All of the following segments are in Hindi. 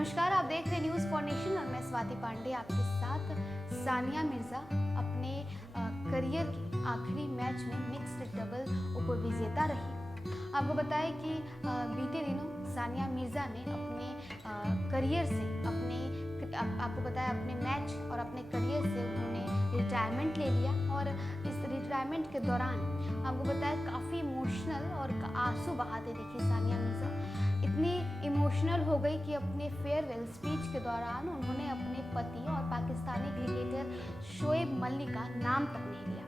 नमस्कार, आप देख रहे हैं न्यूज़ फॉर नेशन और मैं स्वाति पांडे आपके साथ। सानिया मिर्ज़ा अपने करियर के आखिरी मैच में मिक्स्ड डबल उपविजेता रही। आपको बताएं कि बीते दिनों सानिया मिर्ज़ा ने अपने करियर से आपको बताया अपने मैच और अपने करियर से उन्होंने रिटायरमेंट ले लिया। और इस रिटायरमेंट के दौरान आपको बताया काफ़ी इमोशनल और आंसू बहाते दिखी सानिया मिर्ज़ा। इतनी इमोशनल हो गई कि अपने फेयरवेल स्पीच के दौरान उन्होंने अपने पति और पाकिस्तानी क्रिकेटर शोएब मलिक का नाम तक नहीं लिया।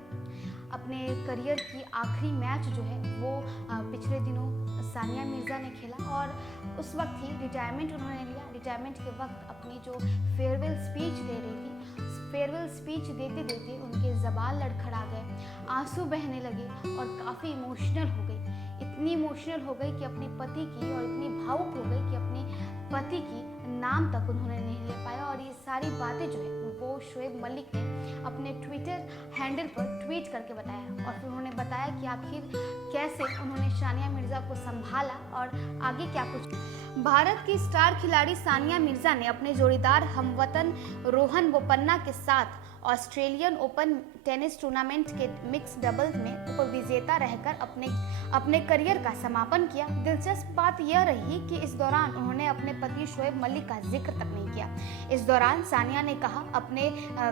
अपने करियर की आखिरी मैच जो है वो पिछले दिनों सानिया मिर्ज़ा ने खेला और उस वक्त ही रिटायरमेंट उन्होंने लिया। रिटायरमेंट के वक्त अपनी जो फेयरवेल स्पीच दे रही थी, फेयरवेल स्पीच देते देते उनके ज़बान लड़खड़ा गए, आंसू बहने लगे और काफ़ी इमोशनल हो गई। इतनी इमोशनल हो गई कि अपने पति की और इतनी भावुक हो गई कि अपने पति की नाम तक उन्होंने नहीं ले पाया। और ये सारी बातें जो है वो शोएब मलिक ने अपने ट्विटर हैंडल पर ट्वीट करके बताया और फिर उन्होंने बताया कि आखिर कैसे उन्होंने सानिया मिर्ज़ा को संभाला और आगे क्या कुछ। भारत की स्टार खिलाड़ी सानिया मिर्ज़ा ने अपने जोड़ीदार हमवतन रोहन बोपन्ना के साथ ऑस्ट्रेलियन ओपन टेनिस टूर्नामेंट के मिक्स डबल्स में उपविजेता रहकर अपने करियर का समापन किया। दिलचस्प बात यह रही कि इस दौरान उन्होंने अपने पति शोएब मलिक का जिक्र तक नहीं किया। इस दौरान सानिया ने कहा, अपने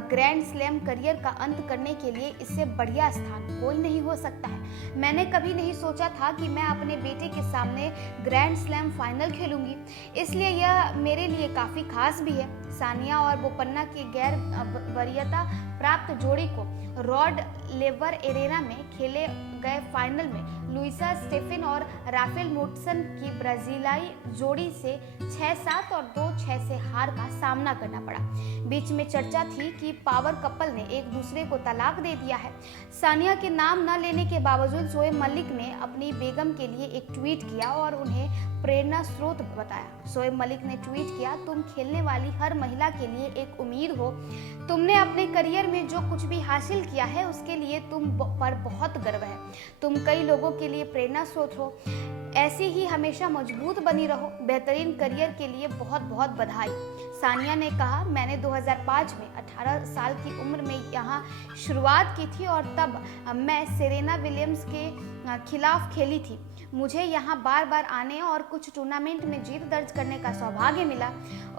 ग्रैंड स्लैम करियर का अंत करने के लिए इससे बढ़िया स्थान कोई नहीं हो सकता है। मैंने कभी नहीं सोचा था कि मैं अपने बेटे के सामने ग्रैंड स्लैम फाइनल खेलूंगी, इसलिए यह मेरे लिए काफ़ी खास भी है। सानिया और बोपन्ना की गैर वरीयता प्राप्त जोड़ी को रॉड लेवर एरेना में खेले गए फाइनल में लुइसा स्टेफेन और राफेल मोटसन की ब्राजीलाई जोड़ी से 6-7 और 2-6 से हार का सामना करना पड़ा। बीच में चर्चा थी कि पावर कपल ने एक दूसरे को तलाक दे दिया है। सानिया के नाम न लेने के बावजूद शोएब मलिक ने अपनी बेगम के लिए एक ट्वीट किया और उन्हें प्रेरणा स्रोत बताया। शोएब मलिक ने ट्वीट किया, तुम खेलने वाली हर महिला के लिए एक उम्मीद हो। तुमने अपने करियर में जो कुछ भी हासिल किया है उसके लिए तुम पर बहुत गर्व है। तुम कई लोगों के लिए प्रेरणा स्रोत हो। ऐसे ही हमेशा मजबूत बनी रहो। बेहतरीन करियर के लिए बहुत बहुत बधाई। सानिया ने कहा, मैंने 2005 में 18 साल की उम्र में यहाँ शुरुआत की थी और तब मैं सेरेना विलियम्स के खिलाफ खेली थी। मुझे यहाँ बार बार आने और कुछ टूर्नामेंट में जीत दर्ज करने का सौभाग्य मिला।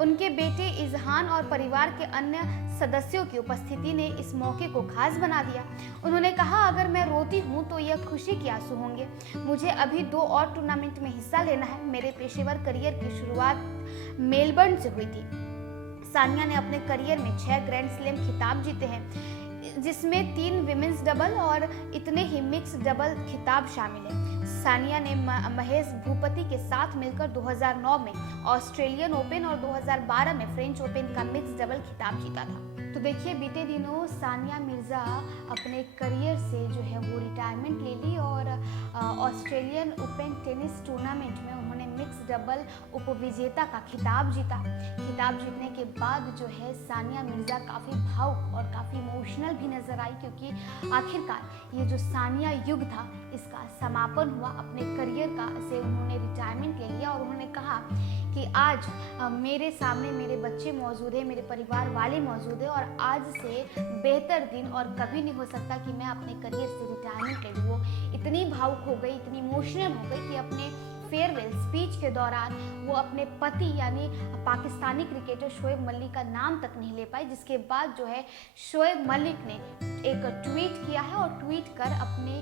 उनके बेटे इजहान और परिवार के अन्य सदस्यों की उपस्थिति ने इस मौके को खास बना दिया। उन्होंने कहा, अगर मैं रोती हूँ तो यह खुशी के आंसू होंगे। मुझे अभी 2 और टूर्नामेंट में हिस्सा लेना है। मेरे पेशेवर करियर की शुरुआत मेलबर्न से हुई थी। सानिया ने अपने करियर में 6 ग्रैंड स्लैम खिताब जीते हैं, जिसमें 3 विमेंस डबल और इतने ही मिक्स डबल खिताब शामिल हैं। सानिया ने महेश भूपति के साथ मिलकर 2009 में ऑस्ट्रेलियन ओपन और 2012 में फ्रेंच ओपन का मिक्स डबल खिताब जीता था। तो देखिए, बीते दिनों सानिया मिर्ज़ा अपने करियर से जो है वो रिटायरमेंट ले ली और ऑस्ट्रेलियन ओपन टेनिस टूर्नामेंट में उन्होंने मिक्स डबल उपविजेता का खिताब जीता। खिताब जीतने के बाद जो है सानिया मिर्ज़ा काफ़ी भावुक और काफ़ी इमोशनल भी नजर आई, क्योंकि आखिरकार ये जो सानिया युग था इसका समापन हुआ। अपने करियर का से उन्होंने रिटायरमेंट ले लिया और उन्होंने कहा कि आज मेरे सामने मेरे बच्चे मौजूद हैं, मेरे परिवार वाले मौजूद हैं और आज से बेहतर दिन और कभी नहीं हो सकता कि मैं अपने करियर से रिटायरमेंट ले लूँ। वो इतनी भावुक हो गई, इतनी इमोशनल हो गई कि अपने फेयरवेल स्पीच के दौरान वो अपने पति यानी पाकिस्तानी क्रिकेटर शोएब मलिक का नाम तक नहीं ले पाई, जिसके बाद जो है शोएब मलिक ने एक ट्वीट किया है और ट्वीट कर अपने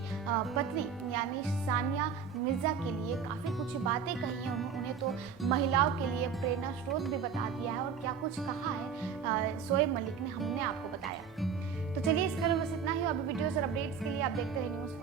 पत्नी यानी सानिया मिर्ज़ा के लिए काफ़ी कुछ बातें कही हैं। उन्हें तो महिलाओं के लिए प्रेरणा स्रोत भी बता दिया है और क्या कुछ कहा है शोएब मलिक ने, हमने आपको बताया। तो चलिए, इस खबर में बस इतना ही। अभी वीडियोस और अपडेट्स के लिए आप देखते रहिए न्यूज़।